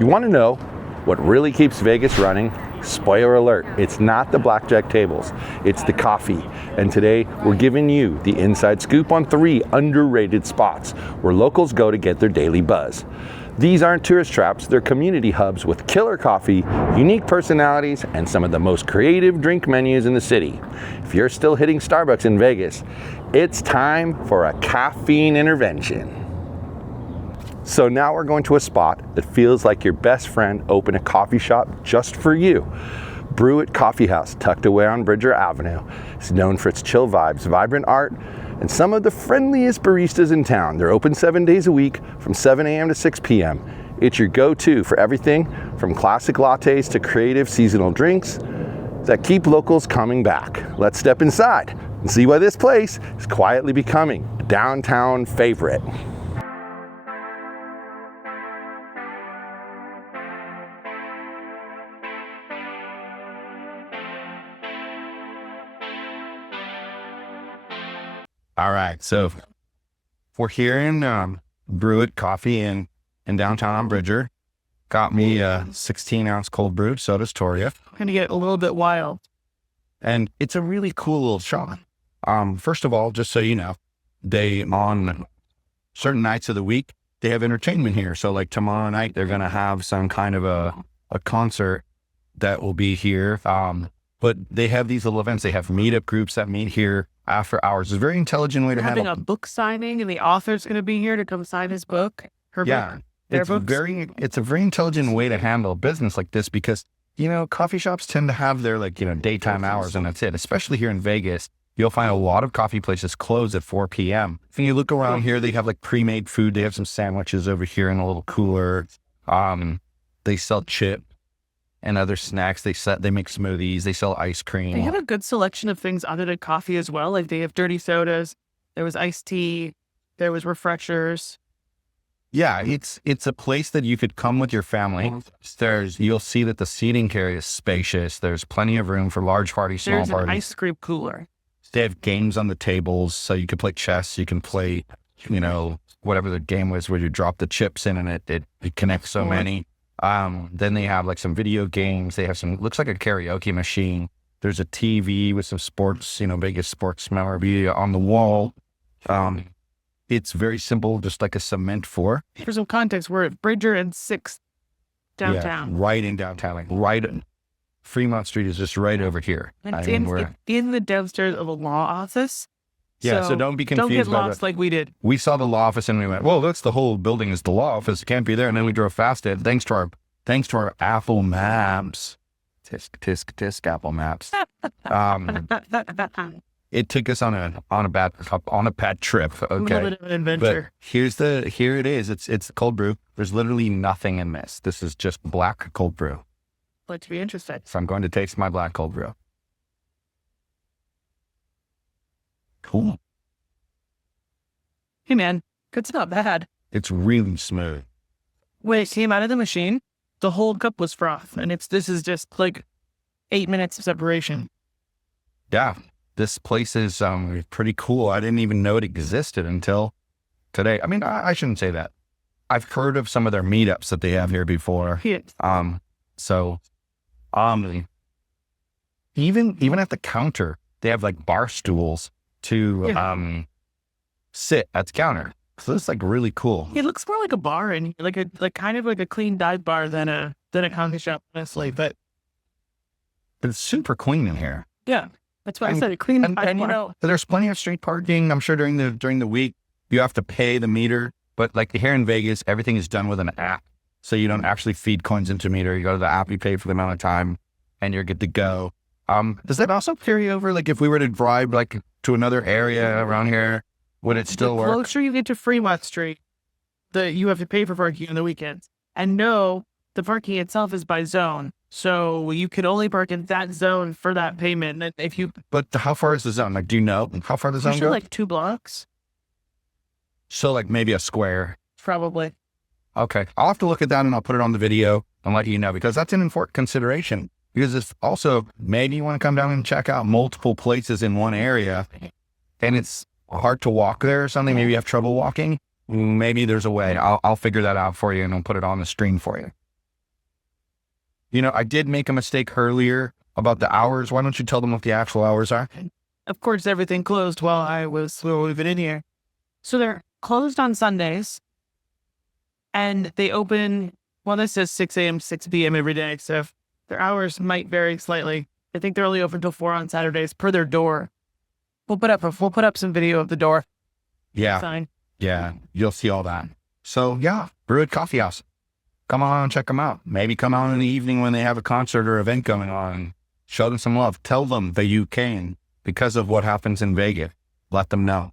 You want to know what really keeps Vegas running? Spoiler alert, it's not the blackjack tables, it's the coffee. And today we're giving you the inside scoop on 3 underrated spots where locals go to get their daily buzz. These aren't tourist traps, they're community hubs with killer coffee, unique personalities, and some of the most creative drink menus in the city. If you're still hitting Starbucks in Vegas, it's time for a caffeine intervention. So now we're going to a spot that feels like your best friend opened a coffee shop just for you. Brew It Coffee House, tucked away on Bridger Avenue, is known for its chill vibes, vibrant art, and some of the friendliest baristas in town. They're open 7 days a week from 7 a.m. to 6 p.m. It's your go-to for everything from classic lattes to creative seasonal drinks that keep locals coming back. Let's step inside and see why this place is quietly becoming a downtown favorite. All right, so we're here in Brew It Coffee in downtown on Bridger. Got me a 16-ounce cold brew, so does Torya. Gonna get a little bit wild. And it's a really cool little shop. First of all, just so you know, they, on certain nights of the week, they have entertainment here. So like tomorrow night, they're gonna have some kind of a concert that will be here. But they have these little events. They have meetup groups that meet here after hours. It's a very intelligent way to having handle a book signing, and the author's going to be here to come sign his book. Her book. Their books. It's a very intelligent way to handle a business like this because, you know, coffee shops tend to have their daytime hours and that's it. Especially here in Vegas, you'll find a lot of coffee places close at 4 p.m. If you look around here, they have like pre-made food. They have some sandwiches over here in a little cooler. They sell chips and other snacks. They make smoothies. They sell ice cream. They have a good selection of things other than coffee as well. Like they have dirty sodas. There was iced tea. There was refreshers. Yeah, it's a place that you could come with your family. You'll see that the seating area is spacious. There's plenty of room for large parties, small parties. There's an ice cream cooler. They have games on the tables, so you can play chess. You can play, whatever the game was where you drop the chips in and it connects so many. Then they have like some video games. They have looks like a karaoke machine. There's a TV with some sports, Vegas sports memorabilia on the wall. It's very simple, just like a cement floor. For some context, we're at Bridger and 6th downtown. Yeah, right in downtown, like right in Fremont Street is just right over here. And it's in the downstairs of a law office. Yeah, so don't be confused. Don't get lost like we did. We saw the law office and we went, well, that's the whole building is the law office. It can't be there. And then we drove past it. Thanks to our Apple Maps. Tisk, tisk, tisk, Apple Maps. It took us on a bad trip. Okay. A little bit of an adventure. But here it is. It's cold brew. There's literally nothing in this. This is just black cold brew. Let's be interested. So I'm going to taste my black cold brew. Cool. Hey man, it's not bad. It's really smooth. When it came out of the machine, the whole cup was froth, and this is just like 8 minutes of separation. Yeah, this place is pretty cool. I didn't even know it existed until today. I mean, I shouldn't say that. I've heard of some of their meetups that they have here before. Yes. Even at the counter, they have like bar stools to sit at the counter. So it's like really cool. It looks more like a bar and like kind of like a clean dive bar than a coffee shop, honestly. But it's super clean in here. Yeah, that's why I said a clean dive bar. There's plenty of street parking. I'm sure during the week you have to pay the meter, but like here in Vegas, everything is done with an app, so you don't actually feed coins into a meter. You go to the app, you pay for the amount of time, and you're good to go. Does that also carry over? Like if we were to drive like to another area around here, would it still work? The closer you get to Fremont Street, you have to pay for parking on the weekends. And no, the parking itself is by zone. So you can only park in that zone for that payment. And But how far is the zone? Like, do you know how far the zone goes? Like 2 blocks. So like maybe a square. Probably. Okay. I'll have to look at that and I'll put it on the video and let you know, because that's an important consideration. Because if also maybe you want to come down and check out multiple places in one area and it's hard to walk there or something, maybe you have trouble walking, maybe there's a way. I'll figure that out for you and I'll put it on the screen for you. You know, I did make a mistake earlier about the hours. Why don't you tell them what the actual hours are? Of course, everything closed while we've been in here. So they're closed on Sundays, and they open, well, this says 6 a.m., 6 p.m. every day, so their hours might vary slightly. I think they're only open till 4 on Saturdays per their door. We'll put up some video of the door. Yeah. Sign. Yeah, you'll see all that. So yeah, Brew It Coffee House. Come on and check them out. Maybe come out in the evening when they have a concert or event going on. Show them some love. Tell them that you came because of what happens in Vegas. Let them know.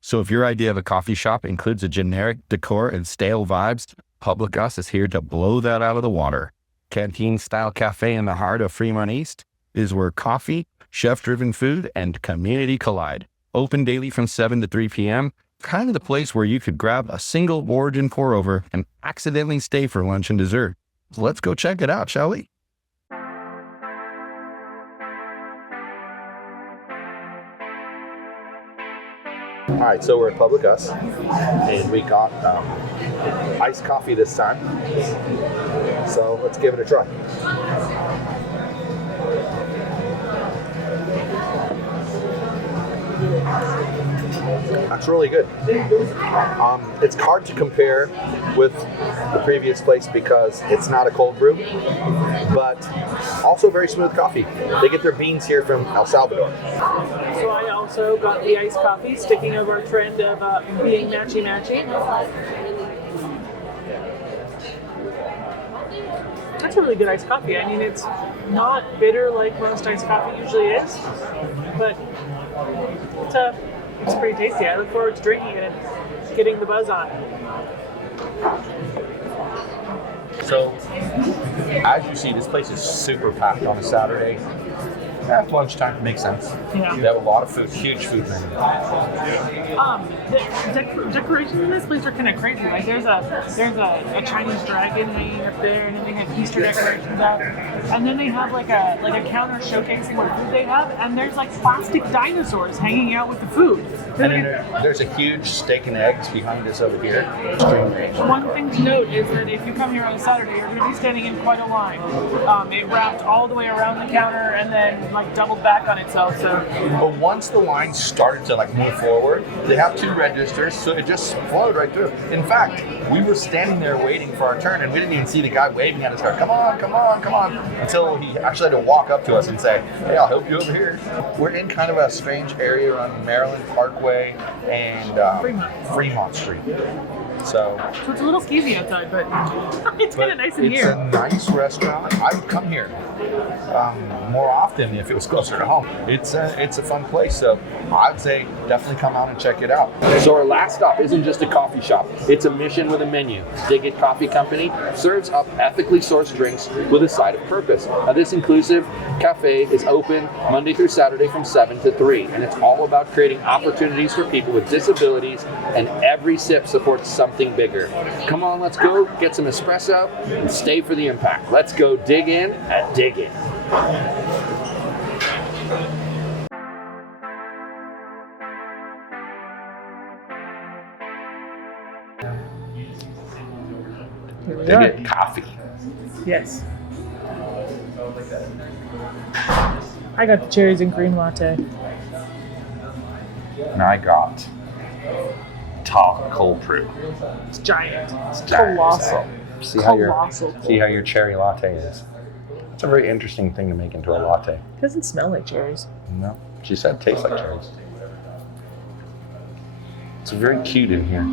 So if your idea of a coffee shop includes a generic decor and stale vibes, PublicUs is here to blow that out of the water. Canteen-style cafe in the heart of Fremont East is where coffee, chef-driven food, and community collide. Open daily from 7 to 3 p.m., kind of the place where you could grab a single origin pour-over and accidentally stay for lunch and dessert. So let's go check it out, shall we? All right, so we're at PublicUs, and we got iced coffee this time. So let's give it a try. That's really good. It's hard to compare with the previous place because it's not a cold brew, but also very smooth coffee. They get their beans here from El Salvador. So I also got the iced coffee, sticking of our trend of being matchy-matchy. That's a really good iced coffee. I mean, it's not bitter like most iced coffee usually is, but it's pretty tasty. I look forward to drinking it and getting the buzz on. So, as you see, this place is super packed on a Saturday. At lunchtime makes sense. Yeah. They have a lot of food, huge food menu. The decorations in this place are kind of crazy. Like there's a Chinese dragon hanging up there, and then they have Easter decorations up, and then they have like a counter showcasing what food they have, and there's like plastic dinosaurs hanging out with the food. And then there's a huge steak and eggs behind us over here. One thing to note is that if you come here on a Saturday, you're going to be standing in quite a line. It wrapped all the way around the counter and then like doubled back on itself. So, but once the line started to like move forward, they have 2 registers, so it just flowed right through. In fact, we were standing there waiting for our turn, and we didn't even see the guy waving at us. Come on, come on, come on, until he actually had to walk up to us and say, "Hey, I'll help you over here." We're in kind of a strange area on Maryland Parkway and Fremont Street. So it's a little skeezy outside, but it's kind of nice in here. It's a nice restaurant. I would come here more often if it was closer to home. It's a fun place, so I'd say definitely come out and check it out. So our last stop isn't just a coffee shop. It's a mission with a menu. Dig It Coffee Company serves up ethically sourced drinks with a side of purpose. Now, this inclusive cafe is open Monday through Saturday from 7 to 3, and it's all about creating opportunities for people with disabilities, and every sip supports something bigger. Come on, let's go get some espresso and stay for the impact. Let's go dig in and dig in. Dig It Coffee. Yes. I got the cherries and cream latte. And I got tall cold brew. It's giant. It's Giant. colossal. See how Colossal. your cherry latte is. It's a very interesting thing to make into a latte. It doesn't smell like cherries. No, she said it tastes like cherries. It's very cute in here.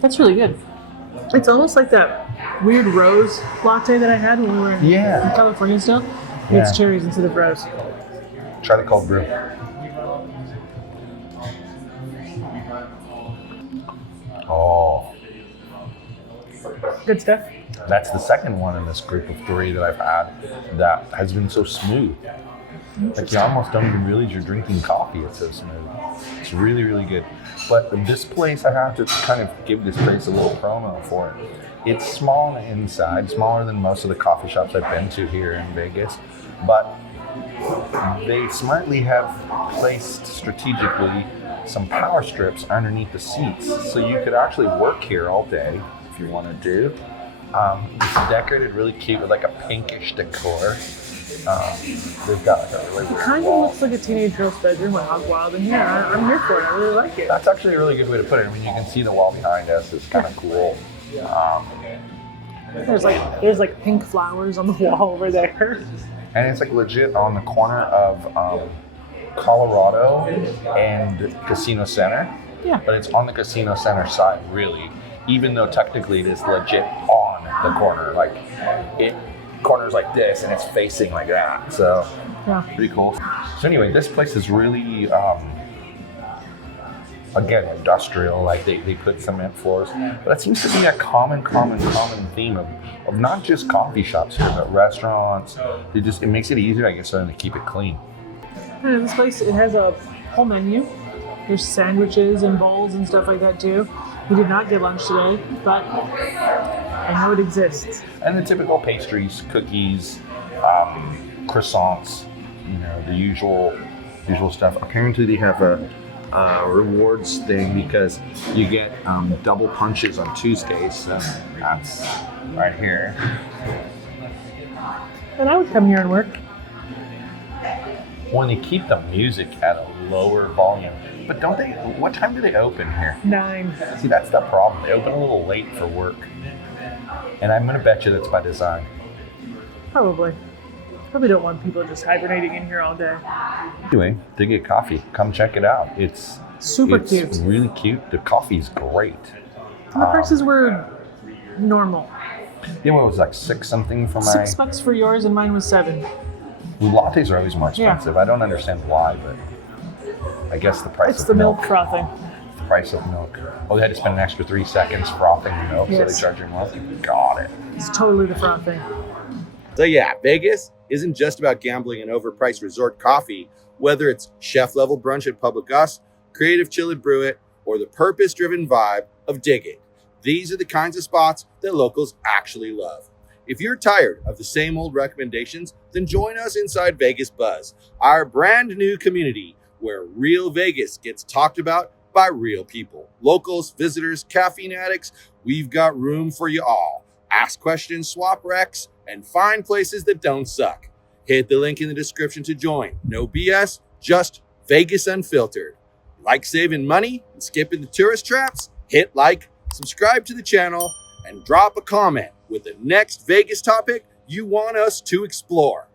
That's really good. It's almost like that weird rose latte that I had when we were in California still. Yeah. It's cherries instead of rose. Try the cold brew. Oh, Good stuff. that's the second one in this group of 3 that I've had that has been so smooth. Like you almost don't even realize you're drinking coffee. It's so smooth. It's really, really good. But this place, I have to kind of give this place a little promo for it. It's small on the inside, smaller than most of the coffee shops I've been to here in Vegas, but they smartly have placed strategically some power strips underneath the seats, so you could actually work here all day if you wanted to. It's decorated really cute with like a pinkish decor. They've got like a really It weird kind of wall. looks like a teenage girl's bedroom with Hog Wild in here. I'm here for it. I really like it. That's actually a really good way to put it. I mean, you can see the wall behind us. It's kind of cool. There's like pink flowers on the wall over there. And it's like legit on the corner of Colorado and Casino Center. Yeah. But it's on the Casino Center side, really. Even though technically it is legit on the corner. Like, it corners like this and it's facing like that. So, Yeah. pretty cool. So anyway, this place is really, again, industrial. Like, they put cement floors. But it seems to be a common theme of not just coffee shops here, but restaurants. It makes it easier, I guess, for them to keep it clean. And this place, it has a whole menu. There's sandwiches and bowls and stuff like that too. We did not get lunch today, but I know it exists. And the typical pastries, cookies, croissants, the usual stuff. Apparently they have a rewards thing because you get double punches on Tuesdays. So that's right here. And I would come here and work. When they keep the music at a lower volume. But don't they, what time do they open here? 9. See, that's the problem. They open a little late for work. And I'm going to bet you that's by design. Probably don't want people just hibernating in here all day. Anyway, Dig It Coffee. Come check it out. It's Cute. It's really cute. The coffee's great. And the prices were normal. Yeah, what was it, like $6 for my... $6 for yours and mine was 7. Lattes are always more expensive. Yeah. I don't understand why, but I guess the price It's of the milk frothing. The price of milk. Oh, they had to spend an extra 3 seconds frothing the milk, Yes. so they charge you more. Got it. It's totally the frothing. So yeah, Vegas isn't just about gambling and overpriced resort coffee. Whether it's chef-level brunch at PublicUs, creative chill at Brew It, or the purpose-driven vibe of Dig It, these are the kinds of spots that locals actually love. If you're tired of the same old recommendations, then join us inside Vegas Buzz, our brand new community where real Vegas gets talked about by real people. Locals, visitors, caffeine addicts, we've got room for you all. Ask questions, swap recs, and find places that don't suck. Hit the link in the description to join. No BS, just Vegas Unfiltered. Like saving money and skipping the tourist traps? Hit like, subscribe to the channel, and drop a comment with the next Vegas topic you want us to explore.